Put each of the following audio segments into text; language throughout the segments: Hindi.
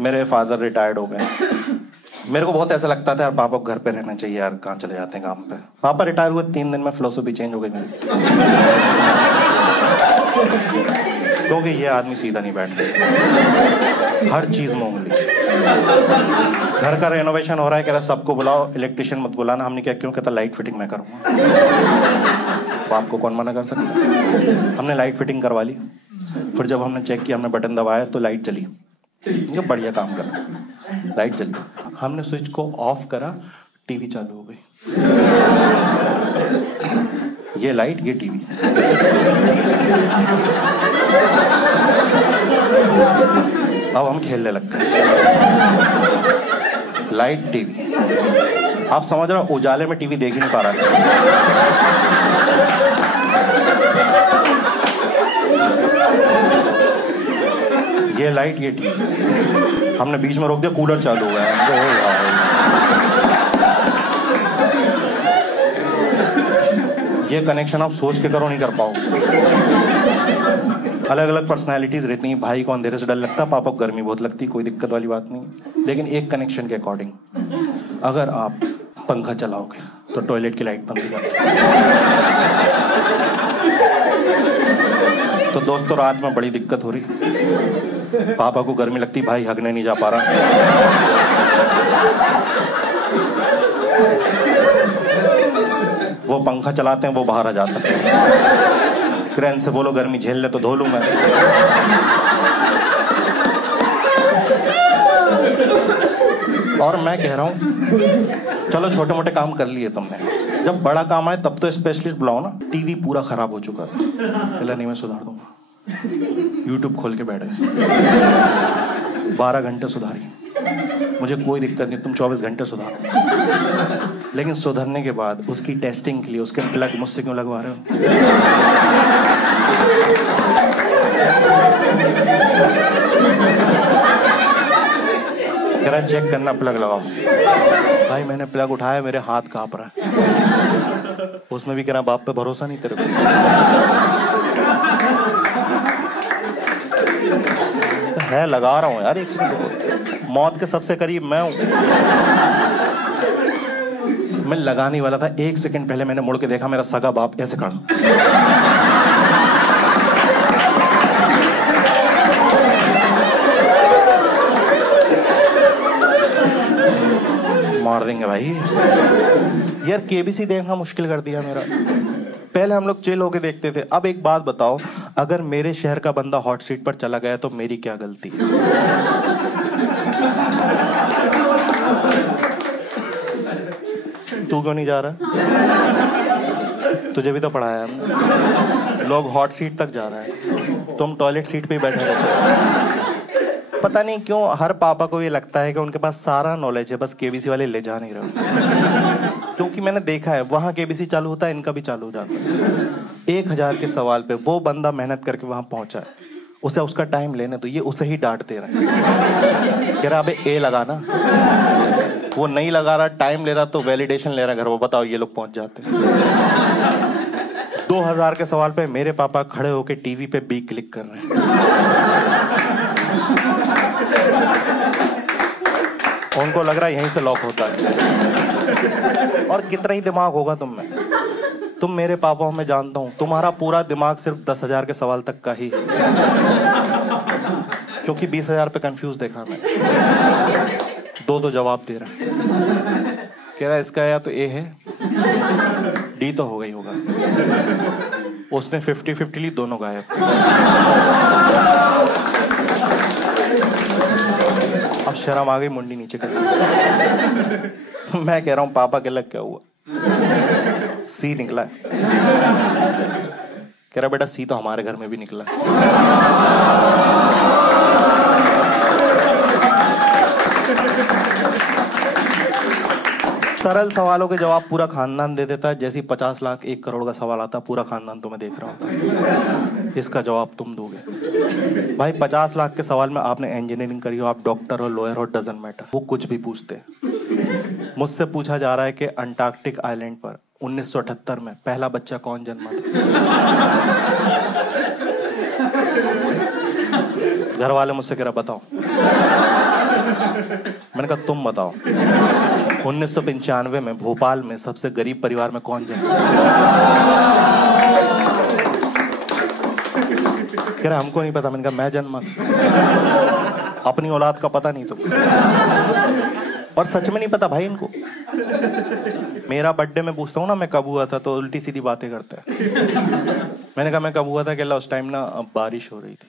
मेरे फादर रिटायर्ड हो गए। मेरे को बहुत ऐसा लगता था यार पापा को घर पे रहना चाहिए यार, कहाँ चले जाते हैं काम पे। पापा रिटायर हुए 3 दिन में फिलोसफी चेंज हो गई मेरी, क्योंकि ये आदमी सीधा नहीं बैठता, हर चीज में उंगली। घर का रेनोवेशन हो रहा है, कह रहा सबको बुलाओ, इलेक्ट्रिशियन मत बुलाना। हमने क्या, क्यों? कहता लाइट फिटिंग मैं करूंगा। तो आपको कौन मना कर सकता? हमने लाइट फिटिंग करवा ली। फिर जब हमने चेक किया, हमने बटन दबाया तो लाइट जली। ये बढ़िया काम कर, लाइट जली। हमने स्विच को ऑफ करा, टीवी चालू हो गई। ये लाइट, ये टीवी। अब हम खेलने लगते हैं, लाइट टीवी। आप समझ रहे हो, उजाले में टीवी देख ही नहीं पा रहा है। ये लाइट, ये टीवी। हमने बीच में रोक दिया, कूलर चालू हो गया। ये कनेक्शन आप सोच के करो, नहीं कर पाओ। अलग अलग पर्सनालिटीज रहती हैं। भाई को अंधेरे से डर लगता है, पापा को गर्मी बहुत लगती है, कोई दिक्कत वाली बात नहीं। लेकिन एक कनेक्शन के अकॉर्डिंग, अगर आप पंखा चलाओगे तो टॉयलेट की लाइट बंद हो जाती है। तो दोस्तों रात में बड़ी दिक्कत हो रही, पापा को गर्मी लगती, भाई हगने नहीं जा पा रहा। वो पंखा चलाते हैं, वो बाहर आ जाता है। क्रेन से बोलो गर्मी झेल ले तो धो लूंगा। और मैं कह रहा हूं चलो छोटे मोटे काम कर लिए तुमने, जब बड़ा काम आए तब तो स्पेशलिस्ट बुलाओ ना। टीवी पूरा खराब हो चुका था, पहले नहीं मैं सुधार दूंगा। यूट्यूब खोल के बैठ गए, 12 घंटे सुधारी। मुझे कोई दिक्कत नहीं, तुम 24 घंटे सुधारो। लेकिन सुधरने के बाद उसकी टेस्टिंग के लिए उसके प्लग मुझसे क्यों लगवा रहे हो? कह रहा चेक करना, प्लग लगाओ। भाई मैंने प्लग उठाया, मेरे हाथ कांप रहा है। उसमें भी कह रहा बाप पे भरोसा नहीं तेरे को। है लगा रहा हूँ यार, एक सेकंड। मौत के सबसे करीब मैं हूं। मैं लगाने वाला था, 1 सेकंड पहले मैंने मुड़ के देखा, मेरा सगा बाप ऐसे खड़ा। मार देंगे भाई यार। केबीसी देखना मुश्किल कर दिया मेरा। पहले हम लोग चिल होके देखते थे। अब एक बात बताओ, अगर मेरे शहर का बंदा हॉट सीट पर चला गया तो मेरी क्या गलती? तू क्यों नहीं जा रहा? तुझे भी तो पढ़ाया हमने। लोग हॉट सीट तक जा रहा है, तुम टॉयलेट सीट पे ही बैठे रहते हो। पता नहीं क्यों हर पापा को ये लगता है कि उनके पास सारा नॉलेज है, बस केबीसी वाले ले जा नहीं रहे। क्योंकि मैंने देखा है, वहां केबीसी चालू होता है, इनका भी चालू हो जाता है। 1000 के सवाल पे वो बंदा मेहनत करके वहां पहुंचा है, उसे उसका टाइम लेने तो ये उसे ही डांट दे रहा है। कह रहा अबे ए लगाना, वो नहीं लगा रहा, टाइम ले रहा, तो वैलिडेशन ले रहा घर। वो बताओ ये लोग पहुंच जाते हैं। 2000 के सवाल पे मेरे पापा खड़े होके टीवी पे बी क्लिक कर रहे हैं। उनको लग रहा है यहीं से लॉक होता है। और कितना ही दिमाग होगा तुम में। तुम मेरे पापा, मैं जानता हूं तुम्हारा पूरा दिमाग सिर्फ 10,000 के सवाल तक का ही है। क्योंकि 20,000 पे कंफ्यूज देखा मैं। दो जवाब दे रहा है। कह रहा है इसका या तो ए है, डी तो हो गई होगा। उसने 50-50 ली, दोनों गायब। अब शर्म आ गई, मुंडी नीचे कर। मैं कह रहा हूं पापा के लग क्या हुआ? सी निकला। कह रहा बेटा सी तो हमारे घर में भी निकला। सरल सवालों के जवाब पूरा खानदान दे देता है। जैसे 50 लाख 1 करोड़ का सवाल आता, पूरा खानदान तुम्हें देख रहा होता। इसका जवाब तुम दोगे। भाई 50 लाख के सवाल में आपने इंजीनियरिंग करी हो, आप डॉक्टर हो, लॉयर हो, डजंट मैटर, वो कुछ भी पूछते। मुझसे पूछा जा रहा है कि अंटार्कटिक आइलैंड पर 1978 में पहला बच्चा कौन जन्मा था? घर वाले मुझसे कह रहा बताओ। मैंने कहा तुम बताओ 1995 में भोपाल में सबसे गरीब परिवार में कौन जन्मा? कह रहा हमको नहीं पता। मैंने कहा मैं जन्मा, अपनी औलाद का पता नहीं तुमको? और सच में नहीं पता भाई इनको। मेरा बर्थडे में पूछता हूँ ना मैं कब हुआ था, तो उल्टी सीधी बातें करता है। मैंने कहा मैं कब हुआ था, कि उस टाइम ना बारिश हो रही थी।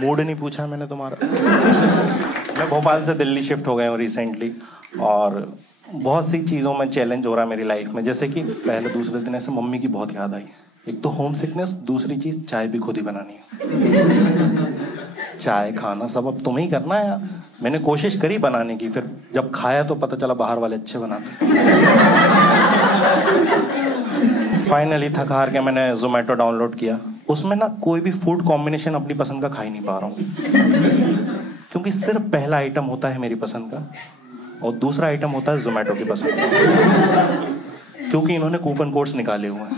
मूड नहीं पूछा मैंने तुम्हारा। मैं भोपाल से दिल्ली शिफ्ट हो गया हूँ रिसेंटली, और बहुत सी चीज़ों में चैलेंज हो रहा है मेरी लाइफ में। जैसे कि पहले दूसरे दिन ऐसे मम्मी की बहुत याद आई। एक तो होम सिकनेस, दूसरी चीज़ चाय भी खुद ही बनानी है। चाय खाना सब अब तुम्हें ही करना है यार। मैंने कोशिश करी बनाने की, फिर जब खाया तो पता चला बाहर वाले अच्छे बनाते। फाइनली थक हार के मैंने जोमेटो डाउनलोड किया। उसमें ना कोई भी फूड कॉम्बिनेशन अपनी पसंद का खा ही नहीं पा रहा हूँ, क्योंकि सिर्फ पहला आइटम होता है मेरी पसंद का और दूसरा आइटम होता है जोमेटो की पसंद का, क्योंकि इन्होंने कूपन कोड्स निकाले हुए हैं।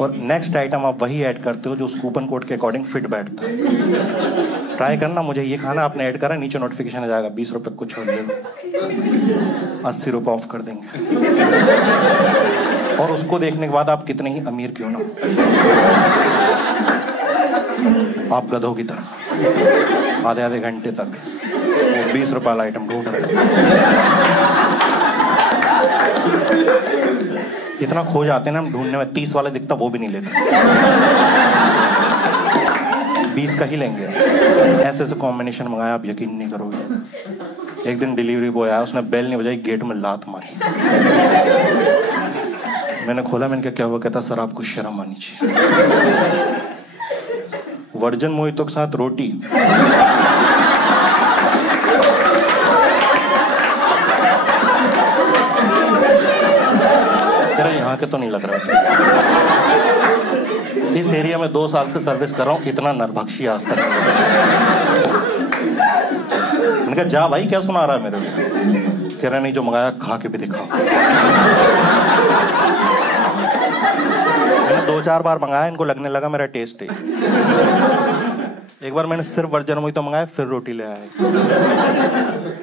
और नेक्स्ट आइटम आप वही ऐड करते हो जो उस कूपन कोड के अकॉर्डिंग फिट बैठता है। ट्राई करना, मुझे ये खाना आपने ऐड करा, नीचे नोटिफिकेशन आ जाएगा 20 रुपये कुछ छोड़ दे, 80 रुपये ऑफ कर देंगे। और उसको देखने के बाद आप कितने ही अमीर क्यों ना, आप गधों की तरह आधे आधे घंटे तक वो 20 रुपये वाला आइटम ढूंढ रहे। इतना खो जाते हैं ना हम ढूंढने में, 30 वाले दिखता वो भी नहीं लेते, 20 का ही लेंगे। ऐसे ऐसे कॉम्बिनेशन मंगाया, आप यकीन नहीं करोगे। एक दिन डिलीवरी बॉय आया, उसने बेल नहीं बजाई, गेट में लात मारी। मैंने खोला, मैंने क्या हुआ? कहता सर आपको शर्म आनी चाहिए, वर्जन मोहितों के साथ रोटी। यहाँ के तो नहीं लग रहा था। इस एरिया में 2 साल से सर्विस कर रहा हूँ, इतना नरभक्षी आज तक। मैंने कहा जा भाई, क्या सुना रहा है मेरे को? कह रहा नहीं, जो मंगाया खा के भी दिखाओ। मैंने 2-4 बार मंगाया, इनको लगने लगा मेरा टेस्ट है। एक बार मैंने सिर्फ वर्जन मोहितो मंगाया, फिर रोटी ले आया।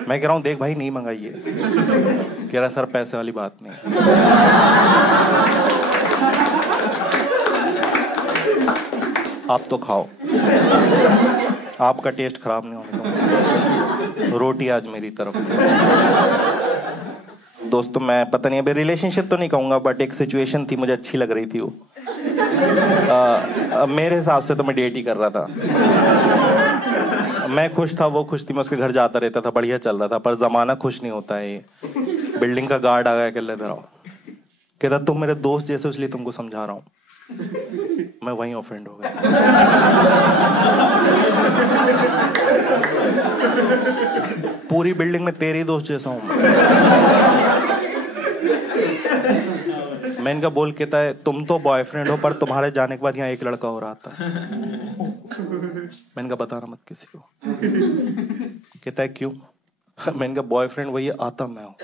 मैं कह रहा हूँ देख भाई नहीं मंगाइए। कह रहा सर पैसे वाली बात नहीं। आप तो खाओ, आपका टेस्ट खराब नहीं होने दूंगा। रोटी आज मेरी तरफ से। दोस्तों मैं पता नहीं, अभी रिलेशनशिप तो नहीं कहूंगा, बट एक सिचुएशन थी, मुझे अच्छी लग रही थी वो। मेरे हिसाब से तो मैं डेट ही कर रहा था। मैं खुश था, वो खुश थी, मैं उसके घर जाता रहता था, बढ़िया चल रहा था। पर जमाना खुश नहीं होता है। बिल्डिंग का गार्ड आ गया, कह ले रहा, कहता तुम मेरे दोस्त जैसे, इसलिए तुमको समझा रहा हूँ। मैं वहीं ऑफेंड हो गया। पूरी बिल्डिंग में तेरे ही दोस्त जैसा हूँ मैं। इनका बोल कहता है तुम तो बॉयफ्रेंड हो, पर तुम्हारे जाने के बाद यहाँ एक लड़का और आता है। मैंने कहा बताना मत किसी को। कहता है क्यों? मैंने कहा बॉयफ्रेंड वही आता मैं हूँ।